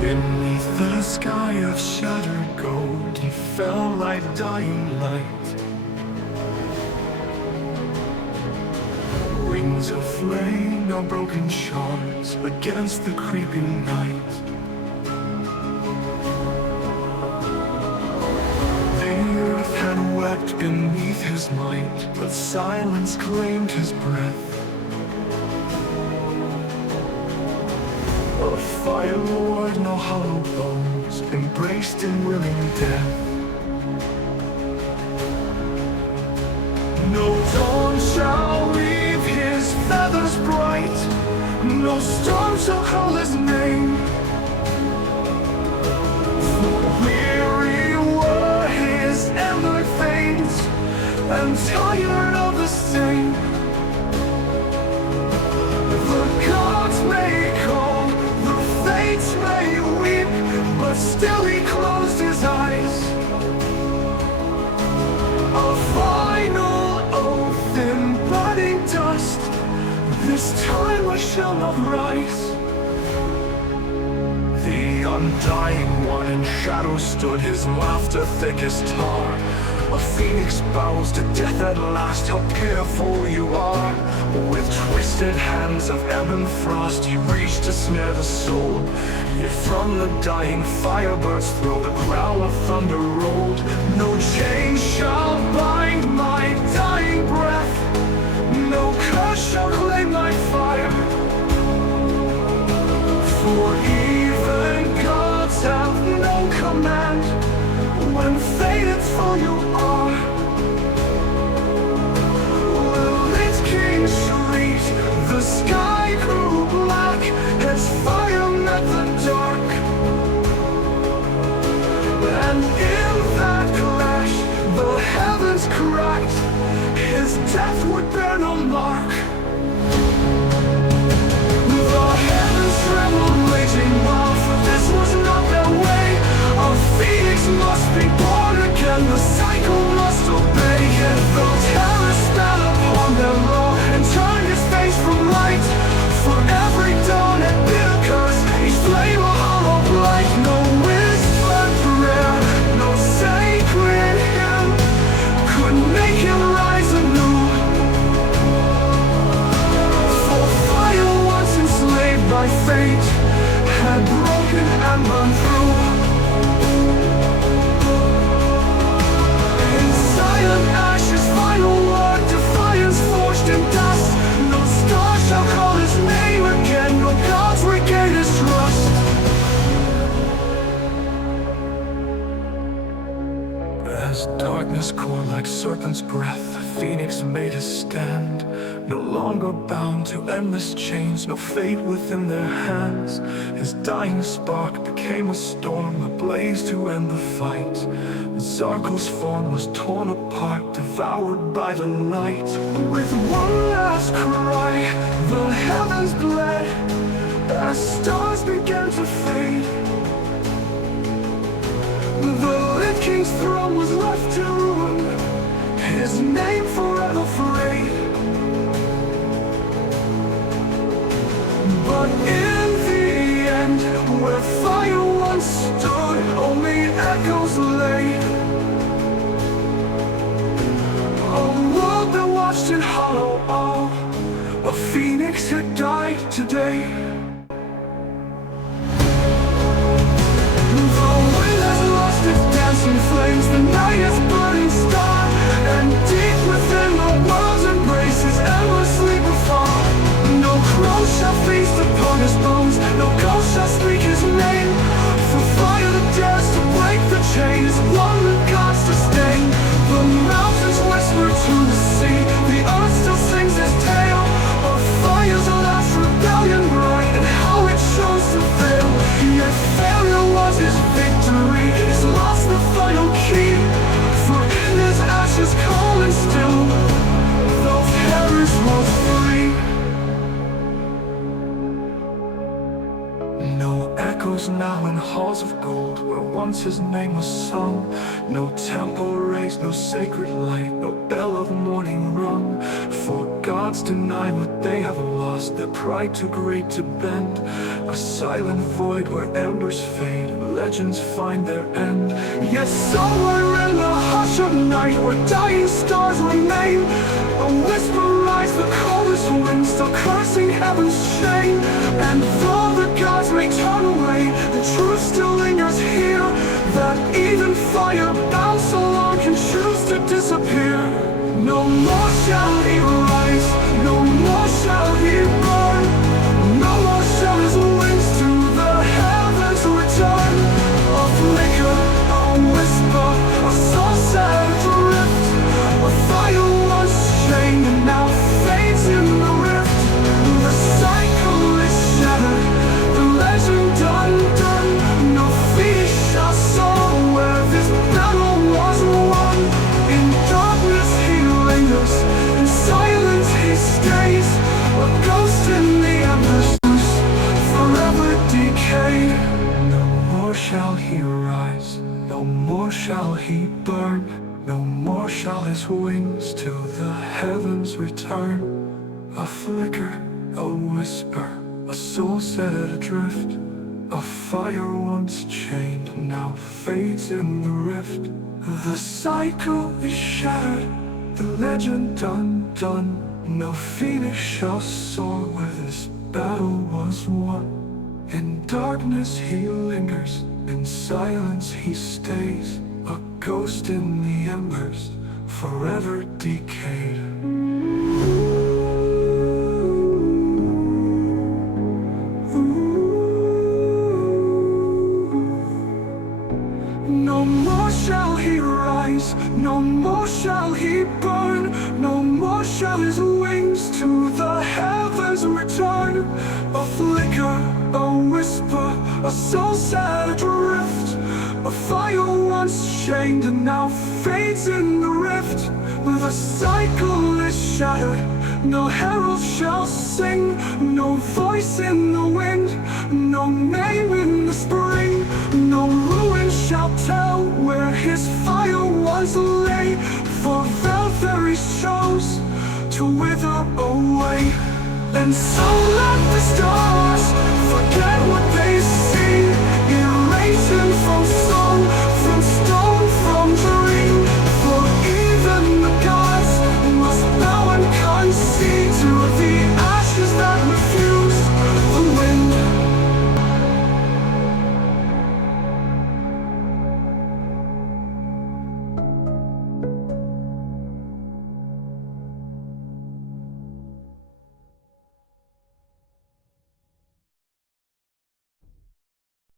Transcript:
Beneath the sky of shattered gold, he fell like dying light. Wings of flame, no broken shards against the creeping night. The earth had wept beneath his might, but silence claimed his breath. A fire lord, no hollow bones, embraced in willing death. No dawn shall leave his feathers bright, no storm shall call his name. For weary were his ember veins, and tired of the same. The gods may call, the fates may weep, but still he closed his eyes. A final oath in budding dust, this time I shall not rise. The undying one in shadow stood, his laughter thick as tar. A phoenix bows to death at last, how careful you are. With twisted hands of ebb and frost, you reach to snare the soul. Yet from the dying firebird's throat, the growl of thunder rolled. No chain shall bind my dying breath, no curse shall claim my fire. For even gods have no command when fated for you are. The Lich-King shrieked, the sky grew black as fire met the dark. And in that clash, the heavens cracked, his death would bear no mark. The heavens trembled, raging wild, for this was not their way. A phoenix must be born again, the cycle must obey. Yet though terror spat upon their law and turned his face from light, for every dawn and bitter curse, each flame a hollow blight. No whispered prayer, no sacred hymn could make him rise anew. For fire once enslaved by fate had broken and burned through. In silent ashes, final word, defiance forged in dust. No star shall call his name again, no gods regain his trust. As darkness core like serpent's breath, the phoenix made his stand. No longer bound to endless chains, no fate within their hands. His dying spark became a storm, a blaze to end the fight. Zarko's form was torn apart, devoured by the night. With one last cry, the heavens bled as stars began to fade. The Lich-King's throne was left to ruin, his name forever frayed. But in the end, where fire once stood, only echoes lay. A world that watched in hollow awe, a phoenix had died today. The wind has lost its dancing flames, the night is burning star, and deep within the world's embrace is endlessly before. No crow shall feast upon his bones, no ghost shall speak his name. For fire that dares to break the chain is one that gods sustain. The mountains whisper to the sea, the earth still sings his tale of fire's last rebellion bright, and how it chose to fail. Yet failure was his victory, he's lost the final key. For in his ashes cold and still, though Paris was free. No echoes now in halls of gold, where once his name was sung. No temple raised, no sacred light, no bell of morning rung. For gods deny what they have lost, their pride too great to bend. a silent void where embers fade, legends find their end. Yet somewhere in the hush of night, where dying stars remain, a whisper rides the coldest wind, still cursing heaven's shame. And though the gods may turn away, the truth still lingers here, that even fire bound so long can choose to disappear. No more shall he rise, no more shall he burn, no more shall his wings to the heavens return. A flicker, a whisper, a sunset drift, a fire once chained and now fades in the rift. The cycle is shattered, the legend undone. No feet shall soar where this battle was won. In darkness he lingers, in silence he stays, a ghost in the embers, forever decayed. No more shall he rise, no more shall he burn, no more shall his wings to the heavens return. A flicker, a whisper, a soul set adrift, a fire once chained now fades in the rift. The cycle is shattered, the legend undone. No phoenix shall soar where this battle was won. In darkness he lingers, in silence he stays, a ghost in the embers, forever decayed. No more shall he rise, no more shall he burn, no more shall his wings to the heavens return. A flicker, a whisper, a soul set adrift, a fire once chained and now fades in the rift. The cycle is shattered, no herald shall sing, no voice in the wind, no name in the spring, no ruin shall tell where his fire was laid. For Vaeltharys chose to wither away. And so let the stars